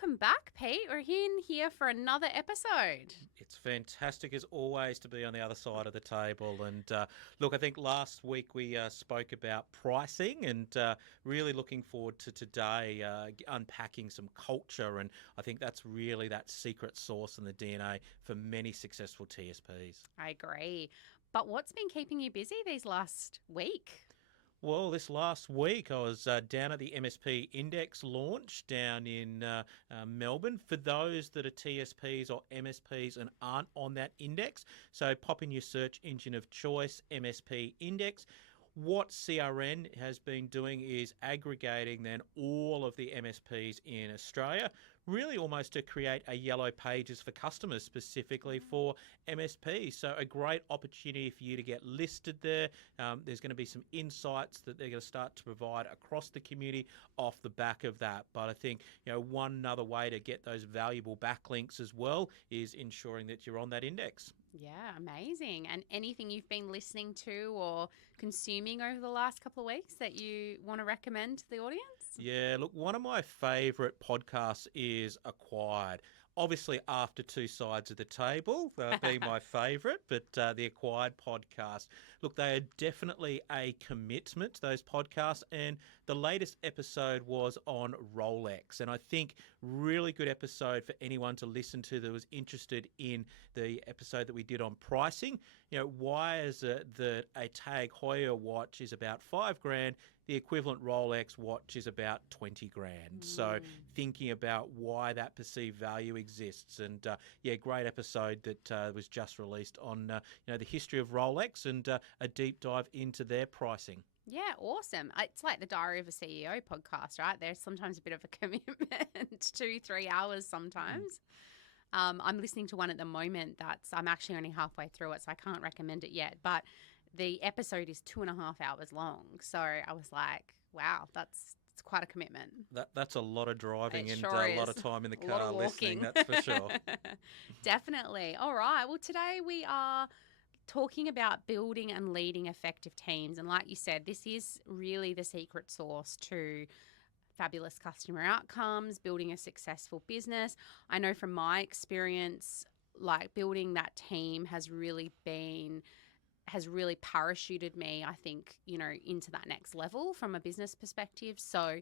Welcome back, Pete. We're here for another episode. It's fantastic as always to be on the other side of the table. And look, I think last week we spoke about pricing and really looking forward to today unpacking some culture. And I think that's really that secret sauce in the DNA for many successful TSPs. I agree. But what's been keeping you busy these last week? Well, this last week I was down at the MSP Index launch down in Melbourne. For those that are TSPs or MSPs and aren't on that index, so pop in your search engine of choice, MSP Index. What CRN has been doing is aggregating then all of the MSPs in Australia, really almost to create a yellow pages for customers specifically for MSPs. So a great opportunity for you to get listed there. There's going to be some insights that they're going to start to provide across the community off the back of that. But I think one other way to get those valuable backlinks as well is ensuring that you're on that index. Yeah, amazing. And anything you've been listening to or consuming over the last couple of weeks that you want to recommend to the audience? Yeah, look, one of my favourite podcasts is Acquired. Obviously, After Two Sides of the Table being my favourite, but the Acquired podcast. Look, they are definitely a commitment, those podcasts, and the latest episode was on Rolex. And I think really good episode for anyone to listen to that was interested in the episode that we did on pricing. Why is it that a Tag Heuer watch is about $5,000? The equivalent Rolex watch is about 20 grand. So thinking about why that perceived value exists. And great episode that was just released on the history of Rolex and a deep dive into their pricing. Yeah, awesome. It's like the Diary of a CEO podcast, right? There's sometimes a bit of a commitment, 2-3 hours sometimes. I'm listening to one at the moment I'm actually only halfway through it, so I can't recommend it yet. But the episode is 2.5 hours long. So I was like, wow, it's quite a commitment. That's a lot of driving and sure a lot of time in the A lot car of listening, walking. that's for sure. Definitely. All right. Well, today we are talking about building and leading effective teams. And like you said, this is really the secret sauce to fabulous customer outcomes, building a successful business. I know from my experience, like building that team has really parachuted me, I think, into that next level from a business perspective. So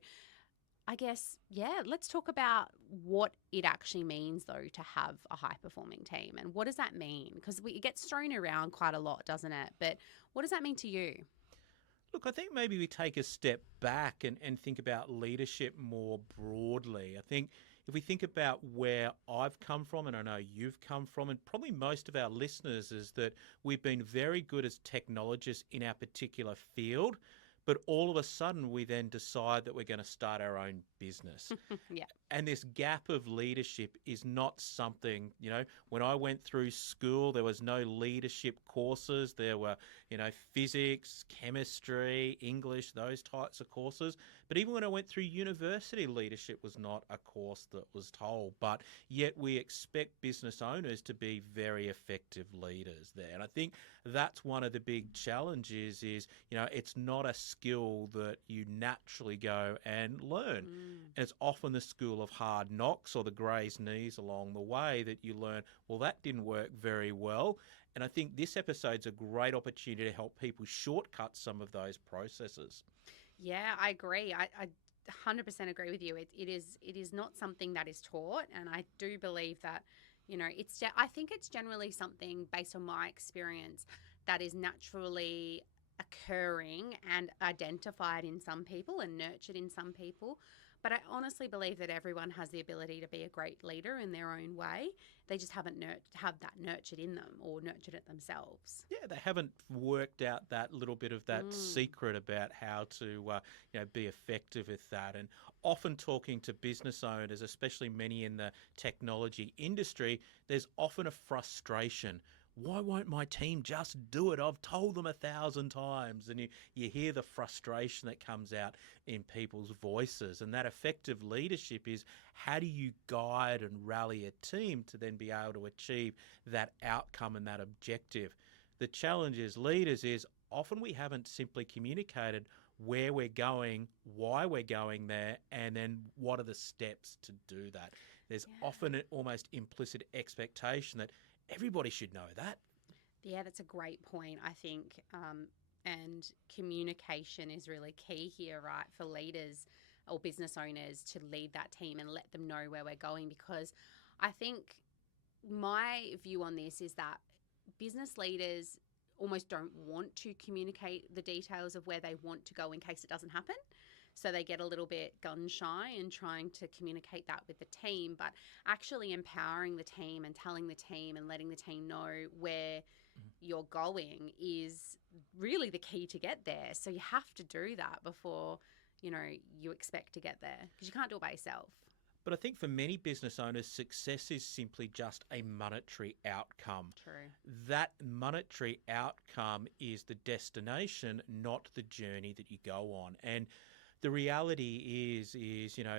I guess, let's talk about what it actually means, though, to have a high-performing team. And what does that mean? Because it gets thrown around quite a lot, doesn't it? But what does that mean to you? Look, I think maybe we take a step back and think about leadership more broadly. I think if we think about where I've come from, and I know you've come from, and probably most of our listeners, is that we've been very good as technologists in our particular field, but all of a sudden we then decide that we're going to start our own business. Yeah. And this gap of leadership is not something, when I went through school, there was no leadership courses. There were, physics, chemistry, English, those types of courses. But even when I went through university, leadership was not a course that was told. But yet we expect business owners to be very effective leaders there. And I think that's one of the big challenges is, it's not a skill that you naturally go and learn. And it's often the school of hard knocks or the Grey's knees along the way that you learn, well, that didn't work very well. And I think this episode's a great opportunity to help people shortcut some of those processes. Yeah, I agree. I 100% agree with you. It is not something that is taught. And I do believe that, I think it's generally something based on my experience that is naturally occurring and identified in some people and nurtured in some people. But I honestly believe that everyone has the ability to be a great leader in their own way. They just haven't have that nurtured in them or nurtured it themselves. Yeah, they haven't worked out that little bit of that secret about how to be effective with that. And often talking to business owners, especially many in the technology industry, there's often a frustration. Why won't my team just do it? I've told them 1,000 times. And you hear the frustration that comes out in people's voices. And that effective leadership is how do you guide and rally a team to then be able to achieve that outcome and that objective? The challenge as leaders is often we haven't simply communicated where we're going, why we're going there, and then what are the steps to do that. There's Yeah. often an almost implicit expectation that everybody should know that. Yeah, that's a great point, I think. And communication is really key here, right, for leaders or business owners to lead that team and let them know where we're going. Because I think my view on this is that business leaders almost don't want to communicate the details of where they want to go in case it doesn't happen. So they get a little bit gun shy in trying to communicate that with the team, but actually empowering the team and telling the team and letting the team know where you're going is really the key to get there. So you have to do that before, you expect to get there because you can't do it by yourself. But I think for many business owners, success is simply just a monetary outcome. True. That monetary outcome is the destination, not the journey that you go on. And the reality is,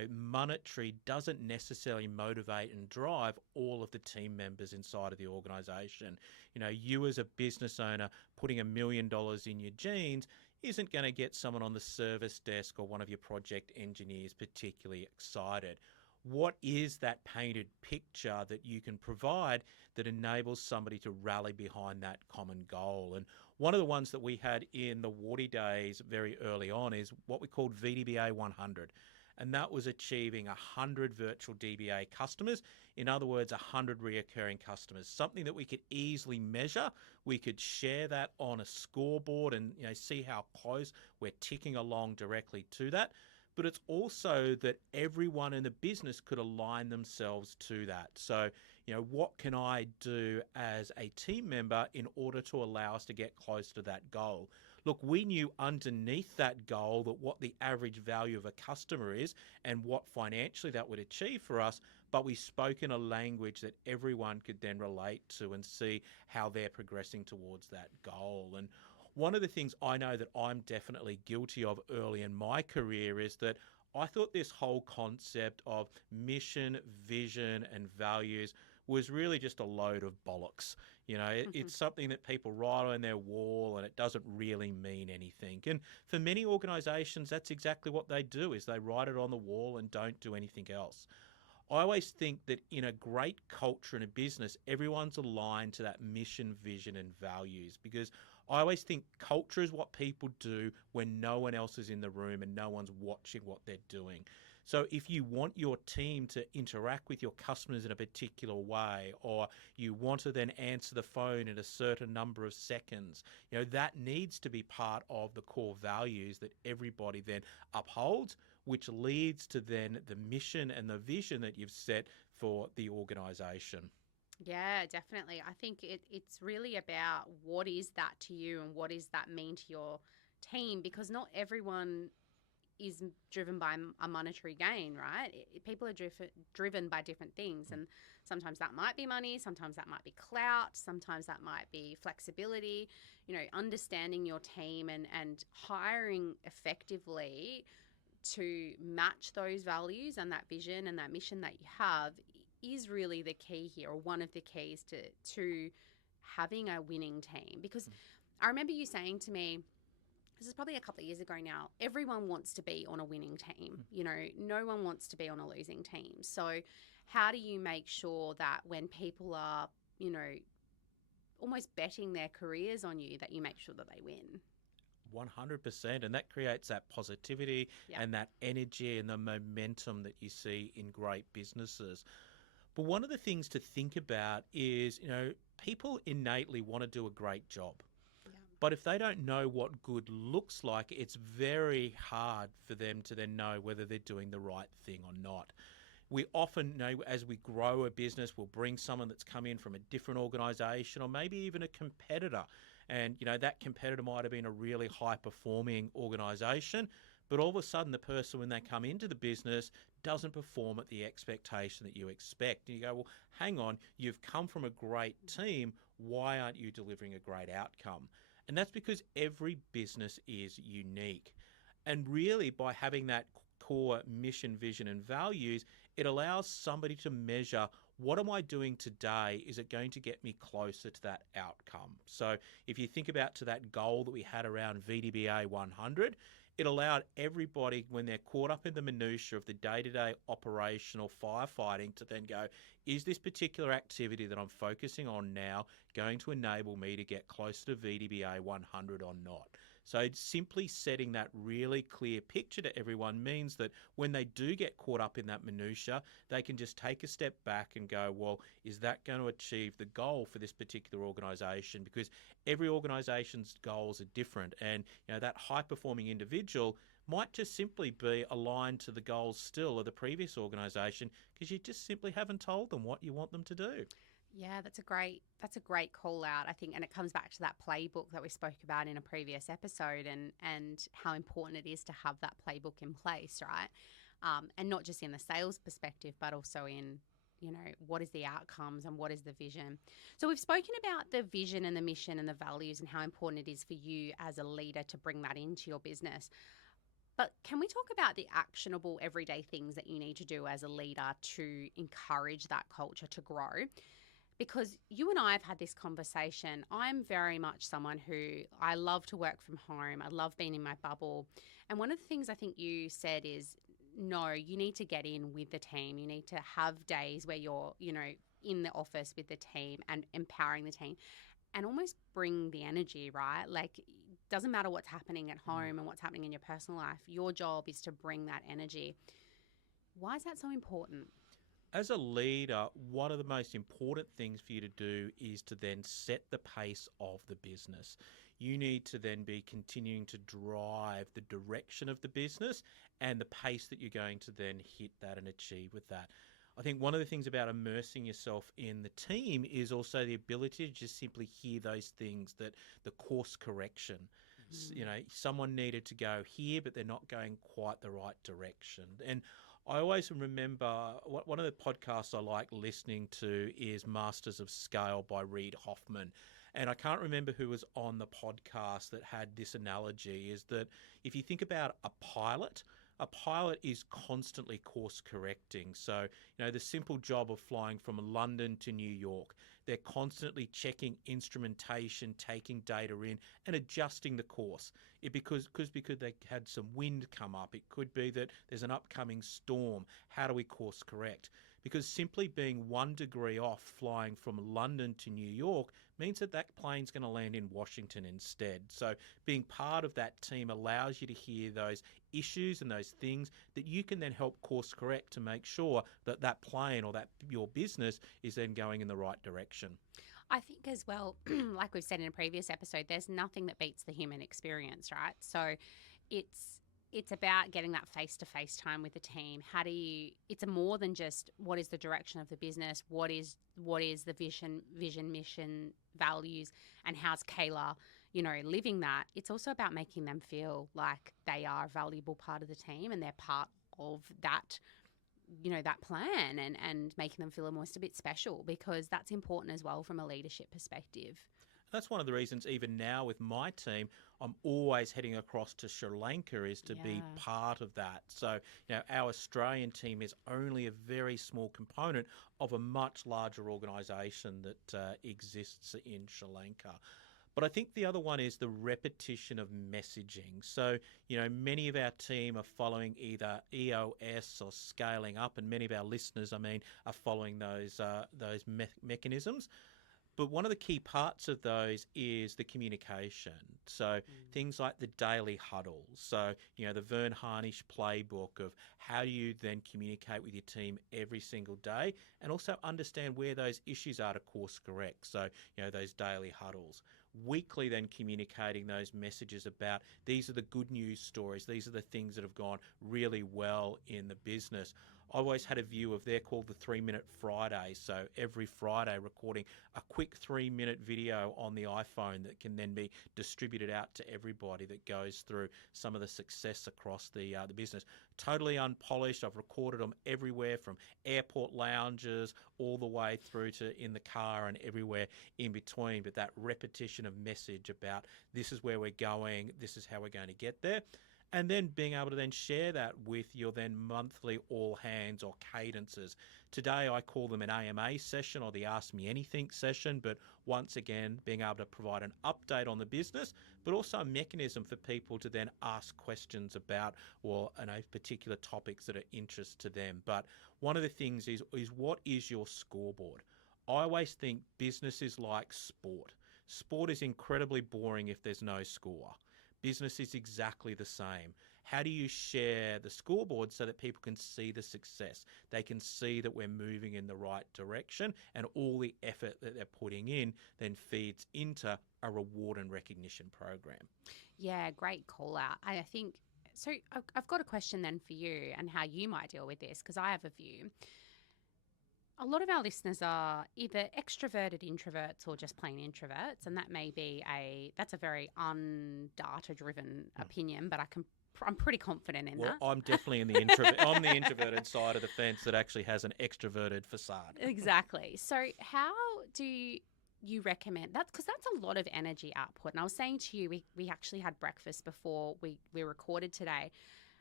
monetary doesn't necessarily motivate and drive all of the team members inside of the organization. You as a business owner putting $1 million in your jeans isn't going to get someone on the service desk or one of your project engineers particularly excited. What is that painted picture that you can provide that enables somebody to rally behind that common goal? And one of the ones that we had in the Warty days very early on is what we called VDBA 100. And that was achieving 100 virtual DBA customers. In other words, 100 reoccurring customers, something that we could easily measure. We could share that on a scoreboard and see how close we're ticking along directly to that. But it's also that everyone in the business could align themselves to that. So, what can I do as a team member in order to allow us to get close to that goal? Look, we knew underneath that goal that what the average value of a customer is and what financially that would achieve for us, but we spoke in a language that everyone could then relate to and see how they're progressing towards that goal. And one of the things I know that I'm definitely guilty of early in my career is that I thought this whole concept of mission, vision, and values was really just a load of bollocks. It's something that people write on their wall and it doesn't really mean anything. And for many organizations, that's exactly what they do is they write it on the wall and don't do anything else. I always think that in a great culture in a business, everyone's aligned to that mission, vision, and values because I always think culture is what people do when no one else is in the room and no one's watching what they're doing. So if you want your team to interact with your customers in a particular way, or you want to then answer the phone in a certain number of seconds, that needs to be part of the core values that everybody then upholds, which leads to then the mission and the vision that you've set for the organization. Yeah, definitely. I think it's really about what is that to you and what does that mean to your team because not everyone is driven by a monetary gain, right? People are driven by different things. And sometimes that might be money, sometimes that might be clout, sometimes that might be flexibility. Understanding your team and hiring effectively to match those values and that vision and that mission that you have is really the key here, or one of the keys to having a winning team. Because I remember you saying to me, this is probably a couple of years ago now, everyone wants to be on a winning team. No one wants to be on a losing team. So how do you make sure that when people are, almost betting their careers on you, that you make sure that they win? 100%. And that creates that positivity Yeah. and that energy and the momentum that you see in great businesses. But one of the things to think about is, people innately want to do a great job. Yeah. But if they don't know what good looks like, it's very hard for them to then know whether they're doing the right thing or not. We often know as we grow a business, we'll bring someone that's come in from a different organization or maybe even a competitor. And, that competitor might have been a really high performing organization, but all of a sudden the person when they come into the business doesn't perform at the expectation that you expect. And you go, well, hang on, you've come from a great team. Why aren't you delivering a great outcome? And that's because every business is unique. And really, by having that core mission, vision, and values, it allows somebody to measure, what am I doing today? Is it going to get me closer to that outcome? So if you think about to that goal that we had around VDBA 100, it allowed everybody, when they're caught up in the minutiae of the day-to-day operational firefighting, to then go, is this particular activity that I'm focusing on now going to enable me to get closer to VDBA 100 or not? So simply setting that really clear picture to everyone means that when they do get caught up in that minutiae, they can just take a step back and go, well, is that going to achieve the goal for this particular organisation? Because every organisation's goals are different, and that high-performing individual might just simply be aligned to the goals still of the previous organisation because you just simply haven't told them what you want them to do. Yeah, that's a great call out, I think, and it comes back to that playbook that we spoke about in a previous episode, and how important it is to have that playbook in place, right? And not just in the sales perspective, but also in what is the outcomes and what is the vision. So we've spoken about the vision and the mission and the values and how important it is for you as a leader to bring that into your business. But can we talk about the actionable everyday things that you need to do as a leader to encourage that culture to grow? Because you and I have had this conversation. I'm very much someone who, I love to work from home. I love being in my bubble. And one of the things I think you said is, no, you need to get in with the team. You need to have days where you're, in the office with the team and empowering the team and almost bring the energy, right? Like, doesn't matter what's happening at home and what's happening in your personal life. Your job is to bring that energy. Why is that so important? As a leader, one of the most important things for you to do is to then set the pace of the business. You need to then be continuing to drive the direction of the business and the pace that you're going to then hit that and achieve with that. I think one of the things about immersing yourself in the team is also the ability to just simply hear those things, that the course correction. Someone needed to go here, but they're not going quite the right direction. And I always remember one of the podcasts I like listening to is Masters of Scale by Reid Hoffman. And I can't remember who was on the podcast that had this analogy, is that if you think about a pilot is constantly course correcting. So, the simple job of flying from London to New York, they're constantly checking instrumentation, taking data in and adjusting the course. Because they had some wind come up. It could be that there's an upcoming storm. How do we course correct? Because simply being 1 degree off flying from London to New York means that plane's going to land in Washington instead. So being part of that team allows you to hear those issues and those things that you can then help course correct to make sure that that plane or that your business is then going in the right direction. I think as well, like we've said in a previous episode, there's nothing that beats the human experience, right? So it's about getting that face-to-face time with the team. It's more than just what is the direction of the business, what is the vision, mission, values, and how's Kayla, living that. It's also about making them feel like they are a valuable part of the team and they're part of that, that plan, and making them feel almost a bit special, because that's important as well from a leadership perspective. That's one of the reasons, even now with my team, I'm always heading across to Sri Lanka, is to be part of that. So, our Australian team is only a very small component of a much larger organisation that exists in Sri Lanka. But I think the other one is the repetition of messaging. So, many of our team are following either EOS or scaling up, and many of our listeners, are following those mechanisms. But one of the key parts of those is the communication. So things like the daily huddles. So, the Vern Harnish playbook of how do you then communicate with your team every single day, and also understand where those issues are to course correct. So, those daily huddles. Weekly then communicating those messages about these are the good news stories. These are the things that have gone really well in the business. I always had a view of, they're called the 3-minute Fridays. So every Friday recording a quick 3-minute video on the iPhone that can then be distributed out to everybody, that goes through some of the success across the business. Totally unpolished. I've recorded them everywhere, from airport lounges all the way through to in the car and everywhere in between. But that repetition of message about this is where we're going, this is how we're going to get there. and then being able to then share that with your then monthly all hands or cadences. Today I call them an AMA session or the Ask Me Anything session, but once again, being able to provide an update on the business, but also a mechanism for people to then ask questions about or particular topics that are interest to them. But one of the things is what is your scoreboard? I always think business is like sport. Sport is incredibly boring if there's no score. Business is exactly the same. How do you share the scoreboard so that people can see the success? They can see that we're moving in the right direction, and all the effort that they're putting in then feeds into a reward and recognition program. Yeah, great call out. I think so. I've got a question then for you and how you might deal with this because I have a view. A lot of our listeners are either extroverted introverts or just plain introverts, and that may be that's a very undata driven opinion, but I'm pretty confident in Well, that. I'm definitely in the introvert. I'm the introverted side of the fence that actually has an extroverted facade. Exactly. So how do you recommend that? Because that's a lot of energy output. And I was saying to you, we actually had breakfast before we recorded today. I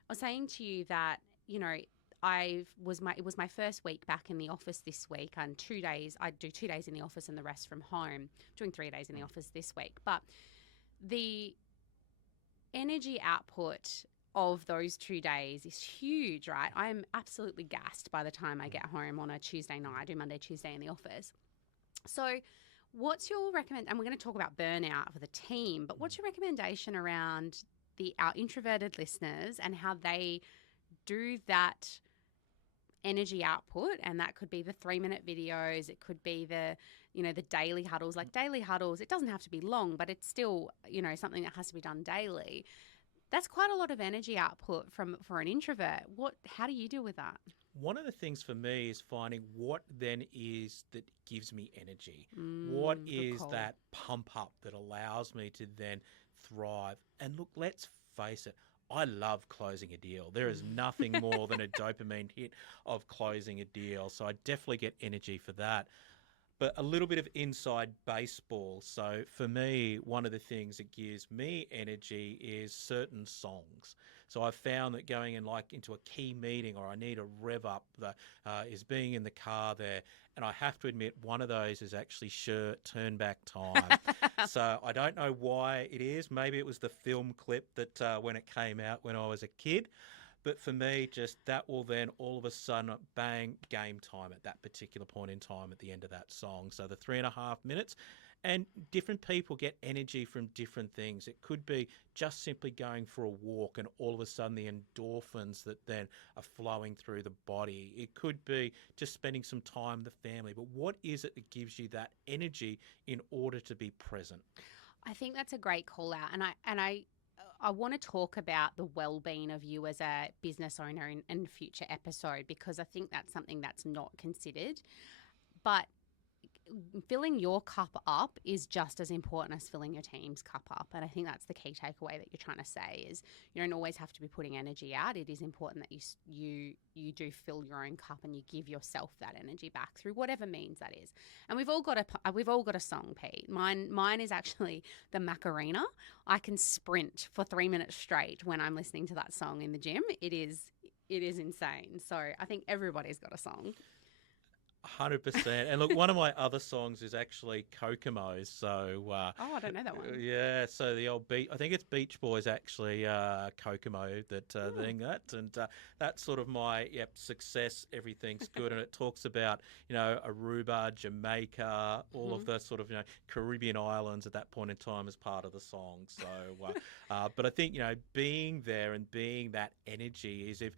was saying to you that, it was my first week back in the office this week, and 2 days I do 2 days in the office and the rest from home. Doing 3 days in the office this week, but the energy output of those 2 days is huge, right? I'm absolutely gassed by the time I get home on a Tuesday night. I do Monday, Tuesday in the office. So what's your and we're going to talk about burnout for the team, but what's your recommendation around our introverted listeners and how they do that energy output? And that could be the 3-minute videos. It could be the daily huddles. Like daily huddles, it doesn't have to be long, but it's still, something that has to be done daily. That's quite a lot of energy output for an introvert. How do you deal with that? One of the things for me is finding what then is that gives me energy. What Good is call. that pump up that allows me to then thrive? And look, let's face it, I love closing a deal. There is nothing more than a dopamine hit of closing a deal. So I definitely get energy for that. But a little bit of inside baseball. So for me, one of the things that gives me energy is certain songs. So I've found that going into a key meeting or I need to rev up is being in the car there. And I have to admit, one of those is actually Sure Turn Back Time. So I don't know why it is. Maybe it was the film clip that when it came out when I was a kid. But for me, just that will then all of a sudden bang, game time at that particular point in time at the end of that song. So the 3.5 minutes. And different people get energy from different things. It could be just simply going for a walk and all of a sudden the endorphins that then are flowing through the body. It could be just spending some time with the family. But what is it that gives you that energy in order to be present? I think that's a great call out, and I want to talk about the well-being of you as a business owner in a future episode, because I think that's something that's not considered. But filling your cup up is just as important as filling your team's cup up. And I think that's the key takeaway that you're trying to say is you don't always have to be putting energy out. It is important that you do fill your own cup and you give yourself that energy back through whatever means that is. And we've all got a song, Pete. Mine is actually the Macarena. I can sprint for 3 minutes straight when I'm listening to that song in the gym. It is insane. So I think everybody's got a song. 100%. And look, one of my other songs is actually Kokomo. So, I don't know that one. yeah, so the old I think it's Beach Boys actually, Kokomo that thing that. And that's sort of my, success, everything's good. And it talks about, Aruba, Jamaica, all of the sort of, Caribbean islands at that point in time as part of the song. So, but I think, being there and being that energy is if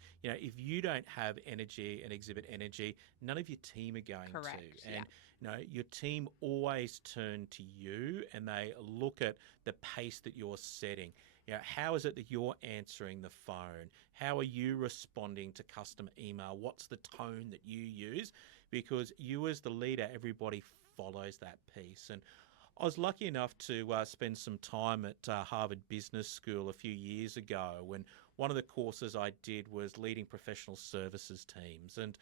you don't have energy and exhibit energy, none of your team are going Correct, to. And your team always turn to you and they look at the pace that you're setting. How is it that you're answering the phone? How are you responding to customer email? What's the tone that you use? Because you as the leader, everybody follows that piece. And I was lucky enough to spend some time at Harvard Business School a few years ago when one of the courses I did was leading professional services teams. And,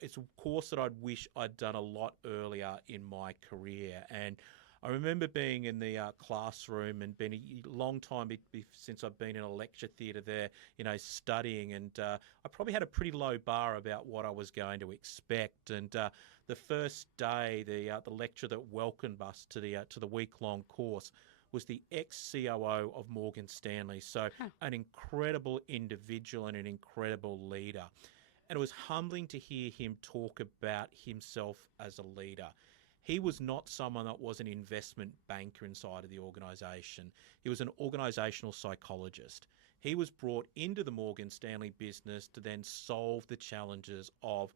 it's a course that I'd wish I'd done a lot earlier in my career. And I remember being in the classroom and been a long time since I've been in a lecture theatre there, studying, and I probably had a pretty low bar about what I was going to expect. And the first day, the lecturer that welcomed us to the week-long course was the ex-COO of Morgan Stanley. So Huh. an incredible individual and an incredible leader. And it was humbling to hear him talk about himself as a leader. He was not someone that was an investment banker inside of the organisation. He was an organisational psychologist. He was brought into the Morgan Stanley business to then solve the challenges of,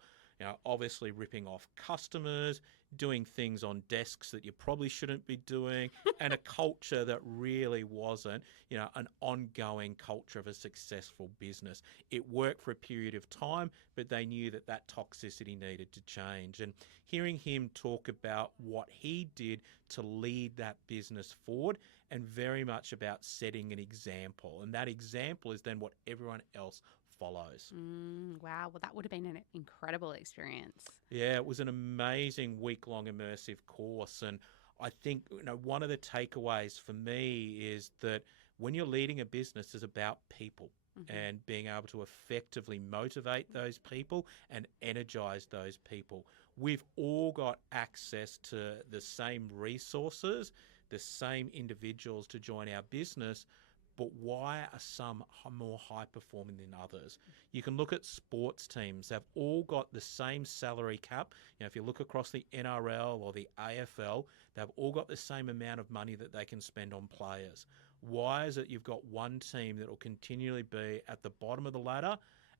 obviously ripping off customers, doing things on desks that you probably shouldn't be doing, and a culture that really wasn't, an ongoing culture of a successful business. It worked for a period of time, but they knew that that toxicity needed to change. And hearing him talk about what he did to lead that business forward, and very much about setting an example. And that example is then what everyone else follows. Wow. Well, that would have been an incredible experience. Yeah, it was an amazing week-long immersive course. And I think, one of the takeaways for me is that when you're leading a business, it's about people Hmm. and being able to effectively motivate those people and energize those people. We've all got access to the same resources, the same individuals to join our business, but why are some more high performing than others? You can look at sports teams. They've all got the same salary cap. If you look across the NRL or the AFL, they've all got the same amount of money that they can spend on players. Why is it you've got one team that will continually be at the bottom of the ladder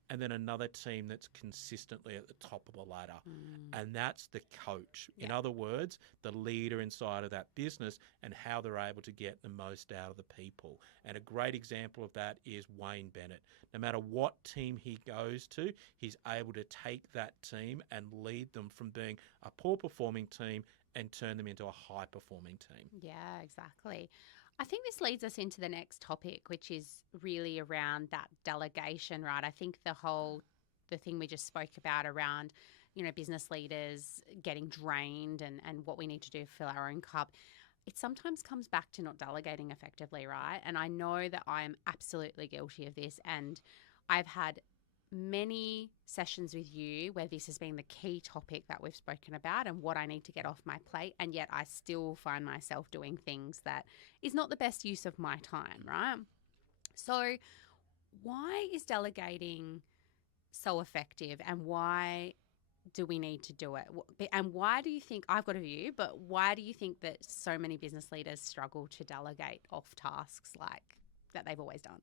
and then another team that's consistently at the top of the ladder? Mm. And that's the coach. Yeah. In other words, the leader inside of that business and how they're able to get the most out of the people. And a great example of that is Wayne Bennett. No matter what team he goes to, he's able to take that team and lead them from being a poor performing team and turn them into a high performing team. Yeah, exactly. I think this leads us into the next topic, which is really around that delegation, right? I think the thing we just spoke about around, business leaders getting drained and what we need to do to fill our own cup, it sometimes comes back to not delegating effectively, right? And I know that I am absolutely guilty of this. And I've had many sessions with you where this has been the key topic that we've spoken about and what I need to get off my plate. And yet I still find myself doing things that is not the best use of my time, right? So, why is delegating so effective and why do we need to do it? And why do you think, I've got a view, but why do you think that so many business leaders struggle to delegate off tasks like that they've always done?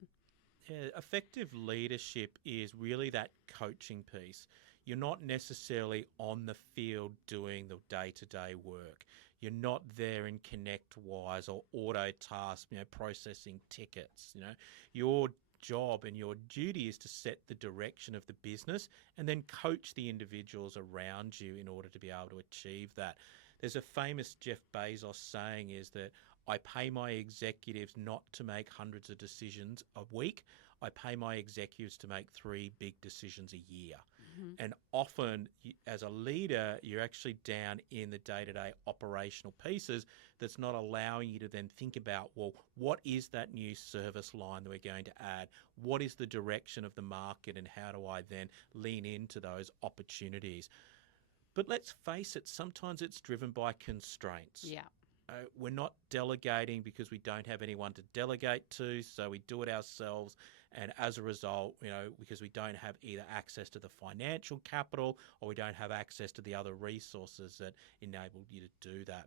Yeah, effective leadership is really that coaching piece. You're not necessarily on the field doing the day-to-day work. You're not there in ConnectWise or auto task, processing tickets. Your job and your duty is to set the direction of the business and then coach the individuals around you in order to be able to achieve that. There's a famous Jeff Bezos saying is that I pay my executives not to make hundreds of decisions a week. I pay my executives to make 3 big decisions a year. Hmm. And often, as a leader, you're actually down in the day-to-day operational pieces that's not allowing you to then think about, well, what is that new service line that we're going to add? What is the direction of the market and how do I then lean into those opportunities? But let's face it, sometimes it's driven by constraints. Yeah. We're not delegating because we don't have anyone to delegate to, so we do it ourselves. And as a result, because we don't have either access to the financial capital or we don't have access to the other resources that enable you to do that.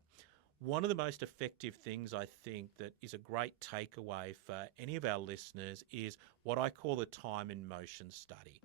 One of the most effective things I think that is a great takeaway for any of our listeners is what I call the time in motion study.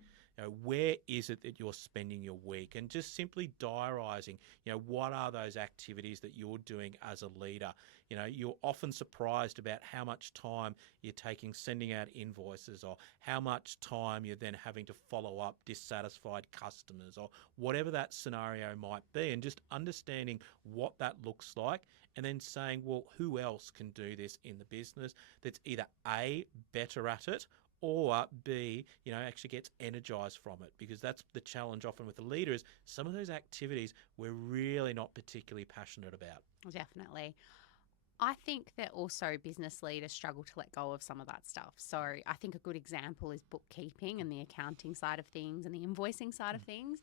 Where is it that you're spending your week? And just simply diarising, what are those activities that you're doing as a leader? You're often surprised about how much time you're taking sending out invoices or how much time you're then having to follow up dissatisfied customers or whatever that scenario might be, and just understanding what that looks like and then saying, well, who else can do this in the business that's either A, better at it, or B, actually gets energized from it, because that's the challenge often with the leader is some of those activities we're really not particularly passionate about. Definitely. I think that also business leaders struggle to let go of some of that stuff. So I think a good example is bookkeeping and the accounting side of things and the invoicing side of things.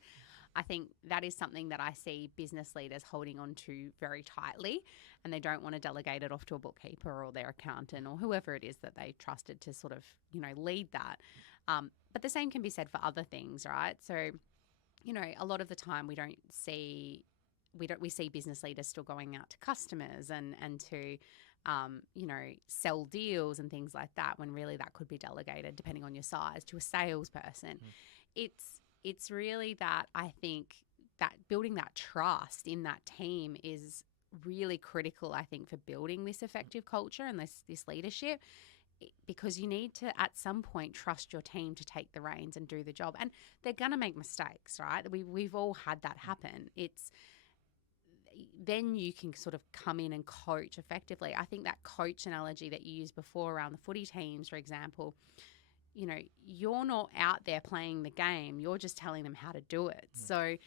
I think that is something that I see business leaders holding on to very tightly, and they don't want to delegate it off to a bookkeeper or their accountant or whoever it is that they trusted to sort of, lead that. But the same can be said for other things, right? So, a lot of the time we see business leaders still going out to customers and to sell deals and things like that, when really that could be delegated, depending on your size, to a salesperson. It's really that, I think, that building that trust in that team is really critical, I think, for building this effective culture and this leadership, because you need to at some point trust your team to take the reins and do the job. And they're going to make mistakes, right? We've all had that happen. It's then you can sort of come in and coach effectively. I think that coach analogy that you used before around the footy teams, for example, you're not out there playing the game. You're just telling them how to do it. So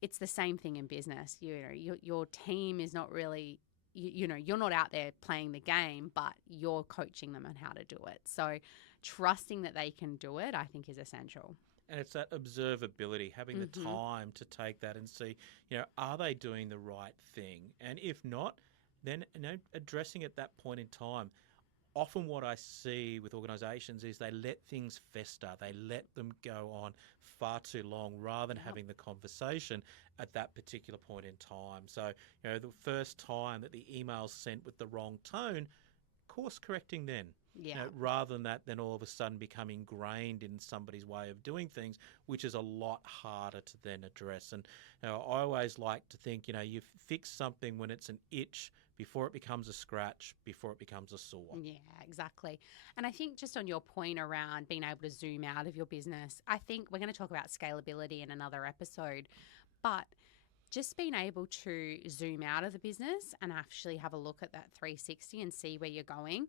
it's the same thing in business. Your team is not really, you're not out there playing the game, but you're coaching them on how to do it. So trusting that they can do it, I think, is essential. And it's that observability, having the time to take that and see, are they doing the right thing? And if not, then addressing at that point in time. Often what I see with organisations is they let things fester. They let them go on far too long rather than having the conversation at that particular point in time. So, the first time that the email's sent with the wrong tone, course correcting then. Yeah. Rather than that, then all of a sudden become ingrained in somebody's way of doing things, which is a lot harder to then address. And I always like to think, you fix something when it's an itch before it becomes a scratch, before it becomes a sore. Yeah, exactly. And I think just on your point around being able to zoom out of your business, I think we're going to talk about scalability in another episode, but just being able to zoom out of the business and actually have a look at that 360 and see where you're going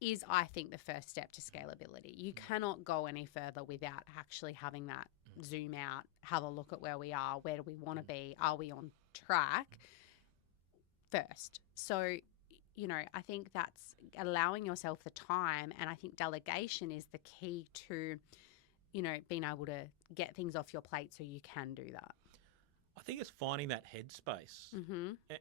is, I think, the first step to scalability. You cannot go any further without actually having that zoom out, have a look at where we are, where do we want to be, are we on track first. So, I think that's allowing yourself the time, and I think delegation is the key to, being able to get things off your plate so you can do that. I think it's finding that headspace.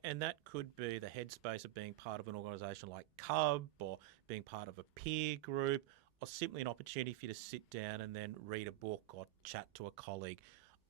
And that could be the headspace of being part of an organisation like Cub, or being part of a peer group, or simply an opportunity for you to sit down and then read a book or chat to a colleague.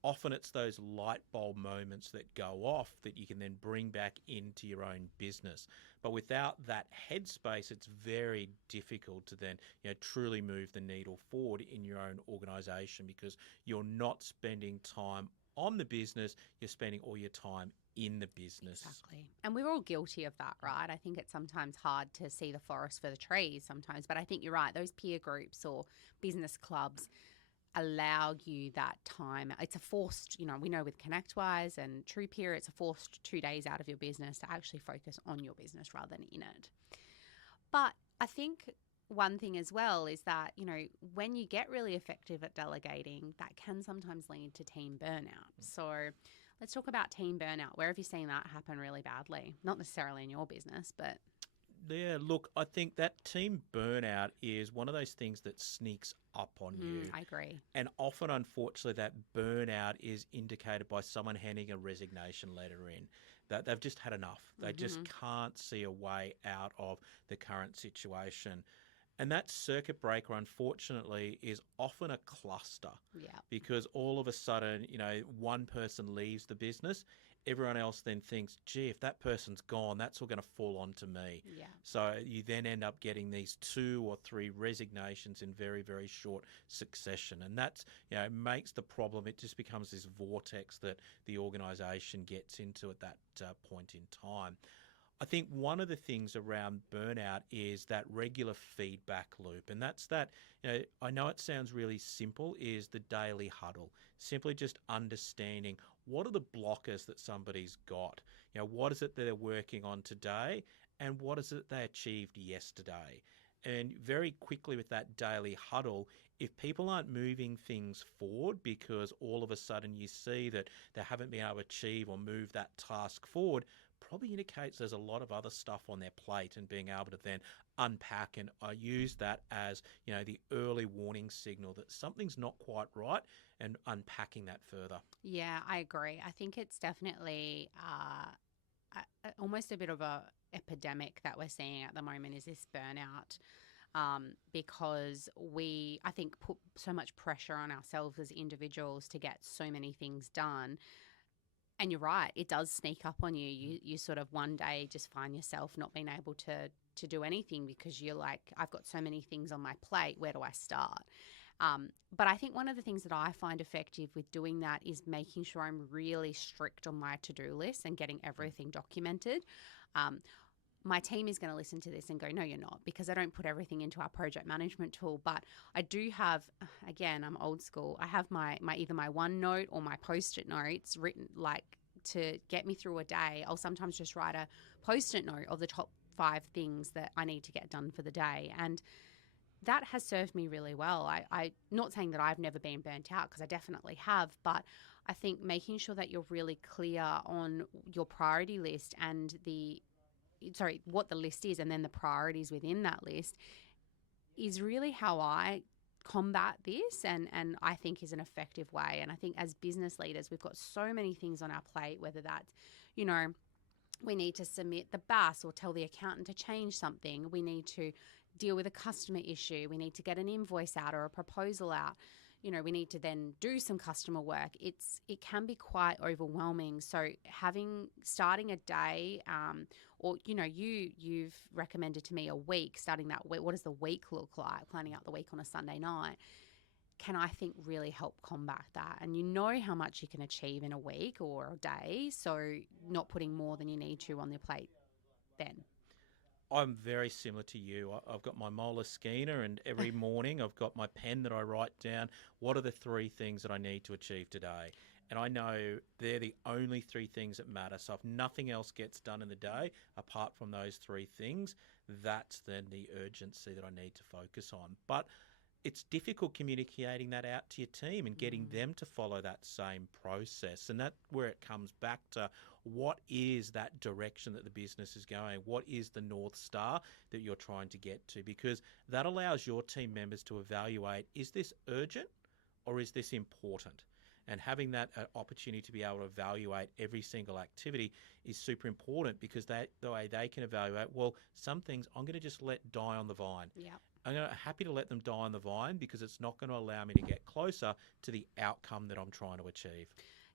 Often it's those light bulb moments that go off that you can then bring back into your own business. But without that headspace, it's very difficult to then truly move the needle forward in your own organisation, because you're not spending time on the business, you're spending all your time in the business. Exactly. And we're all guilty of that, right? I think it's sometimes hard to see the forest for the trees sometimes, but I think you're right. Those peer groups or business clubs allow you that time. It's a forced, we know with ConnectWise and TruePeer, it's a forced 2 days out of your business to actually focus on your business rather than in it. But I think one thing as well is that, when you get really effective at delegating, that can sometimes lead to team burnout. So let's talk about team burnout. Where have you seen that happen really badly? Not necessarily in your business, but... Yeah, look, I think that team burnout is one of those things that sneaks up on you. I agree. And often, unfortunately, that burnout is indicated by someone handing a resignation letter in. That they've just had enough. They just can't see a way out of the current situation. And that circuit breaker, unfortunately, is often a cluster. Yeah. Because all of a sudden, one person leaves the business, everyone else then thinks, gee, if that person's gone, that's all going to fall onto me. Yeah. So you then end up getting these 2 or 3 resignations in very, very short succession. And that's, makes the problem. It just becomes this vortex that the organisation gets into at that point in time. I think one of the things around burnout is that regular feedback loop. And that's that, I know it sounds really simple, is the daily huddle. Simply just understanding what are the blockers that somebody's got? What is it that they're working on today? And what is it they achieved yesterday? And very quickly with that daily huddle, if people aren't moving things forward because all of a sudden you see that they haven't been able to achieve or move that task forward, probably indicates there's a lot of other stuff on their plate, and being able to then unpack and use that as, the early warning signal that something's not quite right, and unpacking that further. Yeah, I agree. I think it's definitely almost a bit of a epidemic that we're seeing at the moment is this burnout. Because I think, put so much pressure on ourselves as individuals to get so many things done. And you're right, it does sneak up on you. You sort of one day just find yourself not being able to do anything because you're like, I've got so many things on my plate. Where do I start? But I think one of the things that I find effective with doing that is making sure I'm really strict on my to-do list and getting everything documented. Um, my team is going to listen to this and go, no, you're not, because I don't put everything into our project management tool. But I do have, again, I'm old school. I have my either my OneNote or my Post-it notes written, like, to get me through a day. I'll sometimes just write a Post-it note of the top 5 things that I need to get done for the day. And that has served me really well. I not saying that I've never been burnt out, because I definitely have, but I think making sure that you're really clear on your priority list and what the list is, and then the priorities within that list, is really how I combat this, and I think is an effective way. And I think as business leaders, we've got so many things on our plate, whether that's, we need to submit the BAS or tell the accountant to change something. We need to deal with a customer issue. We need to get an invoice out or a proposal out. We need to then do some customer work. It can be quite overwhelming. So starting a day, or you've recommended to me a week, starting that week. What does the week look like? Planning out the week on a Sunday night can, I think, really help combat that. And how much you can achieve in a week or a day. So not putting more than you need to on your plate then. I'm very similar to you. I've got my Moleskine, and every morning I've got my pen that I write down what are the 3 things that I need to achieve today. And I know they're the only 3 things that matter. So if nothing else gets done in the day apart from those 3 things, that's then the urgency that I need to focus on. But it's difficult communicating that out to your team and getting them to follow that same process. And that's where it comes back to, what is that direction that the business is going? What is the North Star that you're trying to get to? Because that allows your team members to evaluate, is this urgent or is this important? And having that opportunity to be able to evaluate every single activity is super important, because the way they can evaluate, well, some things I'm going to just let die on the vine. Yeah. I'm happy to let them die on the vine, because it's not going to allow me to get closer to the outcome that I'm trying to achieve.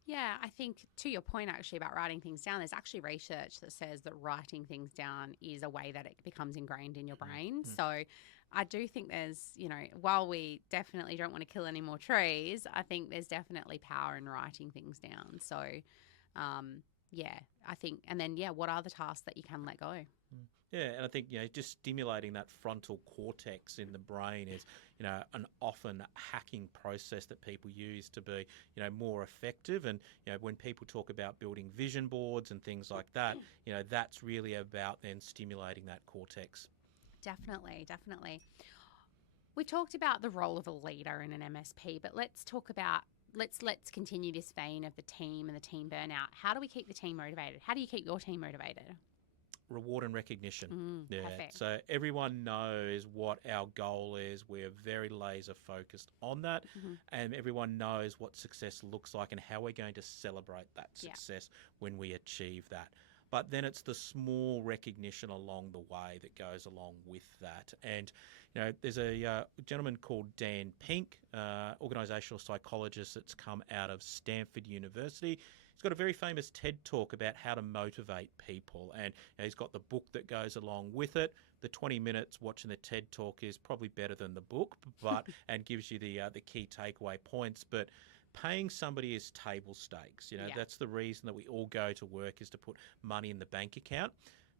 Yeah, I think to your point actually about writing things down, there's actually research that says that writing things down is a way that it becomes ingrained in your brain. Mm. So I do think there's, while we definitely don't want to kill any more trees, I think there's definitely power in writing things down. So, yeah, I think, and then, what are the tasks that you can let go? Yeah, and I think, just stimulating that frontal cortex in the brain is, an often hacking process that people use to be, more effective. And, when people talk about building vision boards and things like that, that's really about then stimulating that cortex. Definitely, definitely. We talked about the role of a leader in an MSP, but let's talk about let's continue this vein of the team and the team burnout. How do we keep the team motivated? How do you keep your team motivated? Reward and recognition. Yeah. Perfect. So everyone knows what our goal is. We're very laser focused on that. Mm-hmm. And everyone knows what success looks like and how we're going to celebrate that Yeah. success when we achieve that. But then it's the small recognition along the way that goes along with that. And, there's a gentleman called Dan Pink, organizational psychologist that's come out of Stanford University. He's got a very famous TED talk about how to motivate people, and he's got the book that goes along with it. The 20 minutes watching the TED talk is probably better than the book, but and gives you the key takeaway points. But paying somebody is table stakes. That's the reason that we all go to work, is to put money in the bank account.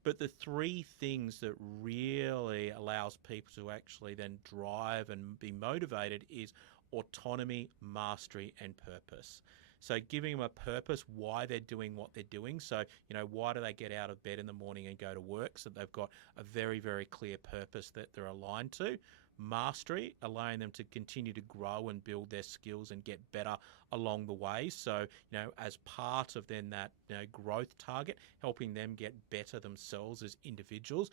But the 3 things that really allows people to actually then drive and be motivated is autonomy, mastery, and purpose. So giving them a purpose, why they're doing what they're doing. So, why do they get out of bed in the morning and go to work? So they've got a very, very clear purpose that they're aligned to. Mastery, allowing them to continue to grow and build their skills and get better along the way. So, as part of then that growth target, helping them get better themselves as individuals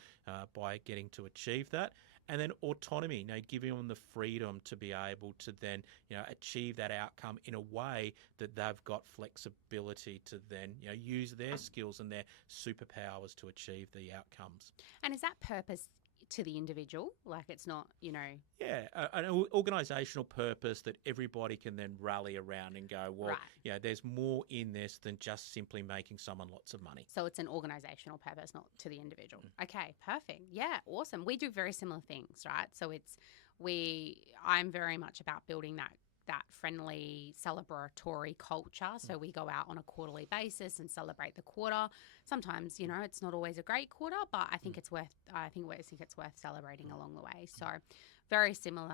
by getting to achieve that. And then autonomy, giving them the freedom to be able to then, achieve that outcome in a way that they've got flexibility to then, use their skills and their superpowers to achieve the outcomes. And is that purpose to the individual? Like it's not, Yeah, an organisational purpose that everybody can then rally around and go, well, right. there's more in this than just simply making someone lots of money. So it's an organizational purpose, not to the individual. Okay, perfect. Yeah, awesome. We do very similar things, right? So I'm very much about building that friendly celebratory culture. So we go out on a quarterly basis and celebrate the quarter. Sometimes, it's not always a great quarter, but I think it's worth celebrating along the way. So very similar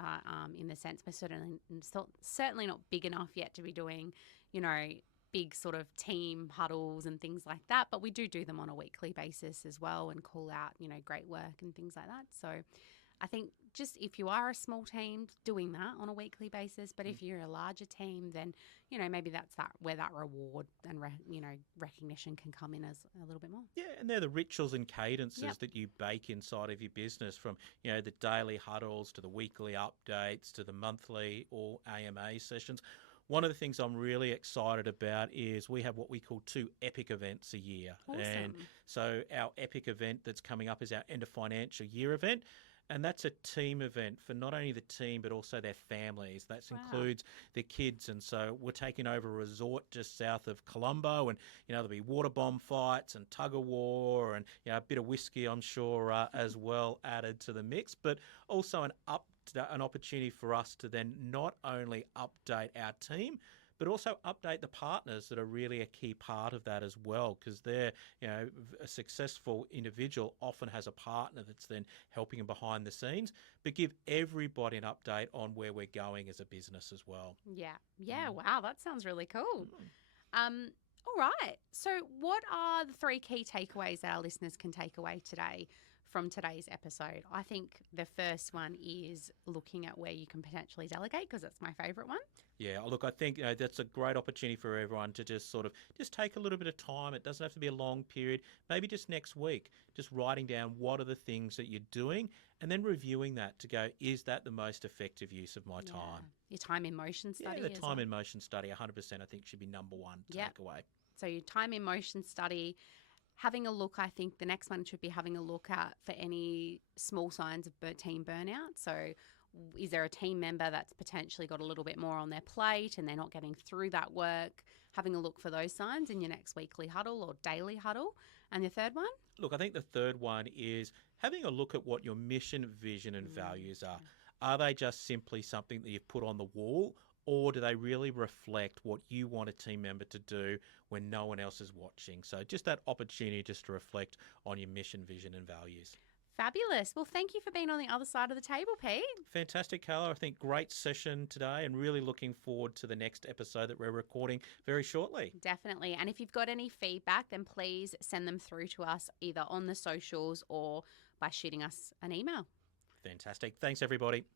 in the sense, but certainly not big enough yet to be doing, big sort of team huddles and things like that. But we do them on a weekly basis as well and call out, great work and things like that. So I think just if you are a small team, doing that on a weekly basis. But if you're a larger team, then, maybe that's where that reward and, recognition can come in as a little bit more. Yeah, and they're the rituals and cadences that you bake inside of your business from, the daily huddles to the weekly updates to the monthly or AMA sessions. One of the things I'm really excited about is we have what we call 2 epic events a year. Awesome. And so our epic event that's coming up is our end of financial year event. And that's a team event for not only the team, but also their families. That includes the kids. And so we're taking over a resort just south of Colombo. And, there'll be water bomb fights and tug of war and, a bit of whiskey, I'm sure, as well added to the mix. But also an opportunity for us to then not only update our team, but also update the partners that are really a key part of that as well, because they're, a successful individual often has a partner that's then helping them behind the scenes, but give everybody an update on where we're going as a business as well. Yeah. Wow, that sounds really cool. All right. So what are the 3 key takeaways that our listeners can take away today from today's episode? I think the first one is looking at where you can potentially delegate, because that's my favourite one. Yeah, look, I think that's a great opportunity for everyone to just take a little bit of time. It doesn't have to be a long period. Maybe just next week, just writing down what are the things that you're doing and then reviewing that to go, is that the most effective use of my time? Your time in motion study. Yeah, the time in motion study, 100% I think should be number one takeaway. So your time in motion study, having a look, I think the next one should be having a look at for any small signs of team burnout. So is there a team member that's potentially got a little bit more on their plate and they're not getting through that work? Having a look for those signs in your next weekly huddle or daily huddle. And the third one? Look, I think the third one is having a look at what your mission, vision and values are. Are they just simply something that you've put on the wall, or do they really reflect what you want a team member to do when no one else is watching? So just that opportunity just to reflect on your mission, vision and values. Fabulous. Well, thank you for being on the other side of the table, Pete. Fantastic, Carla. I think great session today and really looking forward to the next episode that we're recording very shortly. Definitely. And if you've got any feedback, then please send them through to us either on the socials or by shooting us an email. Fantastic. Thanks, everybody.